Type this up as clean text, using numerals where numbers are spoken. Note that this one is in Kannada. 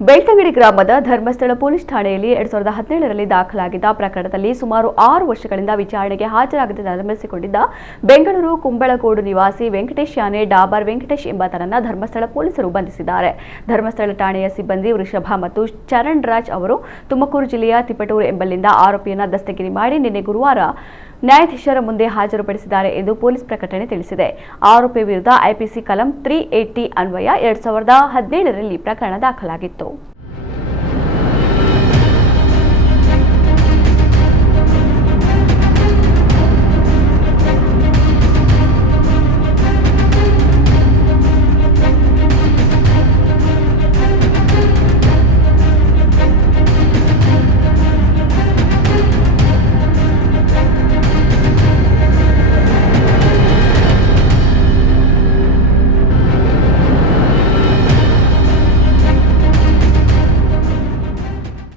ಬೆಳ್ತಂಗಡಿ ಗ್ರಾಮದ ಧರ್ಮಸ್ಥಳ ಪೊಲೀಸ್ ಠಾಣೆಯಲ್ಲಿ 2017ರಲ್ಲಿ ದಾಖಲಾಗಿದ್ದ ಪ್ರಕರಣದಲ್ಲಿ ಸುಮಾರು 6 ವರ್ಷಗಳಿಂದ ವಿಚಾರಣೆಗೆ ಹಾಜರಾಗದೆ ನಿರ್ಮಿಸಿಕೊಂಡಿದ್ದ ಬೆಂಗಳೂರು ಕುಂಬಳಗೋಡು ನಿವಾಸಿ ವೆಂಕಟೇಶ್ ಯಾನೆ ಡಾಬರ್ ವೆಂಕಟೇಶ್ ಎಂಬಾತನನ್ನ ಧರ್ಮಸ್ಥಳ ಪೊಲೀಸರು ಬಂಧಿಸಿದ್ದಾರೆ. ಧರ್ಮಸ್ಥಳ ಠಾಣೆಯ ಸಿಬ್ಬಂದಿ ವೃಷಭ ಮತ್ತು ಚರಣ್ ರಾಜ್ ಅವರು ತುಮಕೂರು ಜಿಲ್ಲೆಯ ತಿಪಟೂರು ಎಂಬಲ್ಲಿಂದ ಆರೋಪಿಯನ್ನ ದಸ್ತಗಿರಿ ಮಾಡಿ ನಿನ್ನೆ ಗುರುವಾರ ನ್ಯಾಯಾಧೀಶರ ಮುಂದೆ ಹಾಜರುಪಡಿಸಿದ್ದಾರೆ ಎಂದು ಪೊಲೀಸ್ ಪ್ರಕಟಣೆ ತಿಳಿಸಿದೆ. ಆರೋಪಿ ವಿರುದ್ಧ ಐಪಿಸಿ ಕಲಂ 380 ಅನ್ವಯ 2017ರಲ್ಲಿ ಪ್ರಕರಣ ದಾಖಲಾಗಿತ್ತು.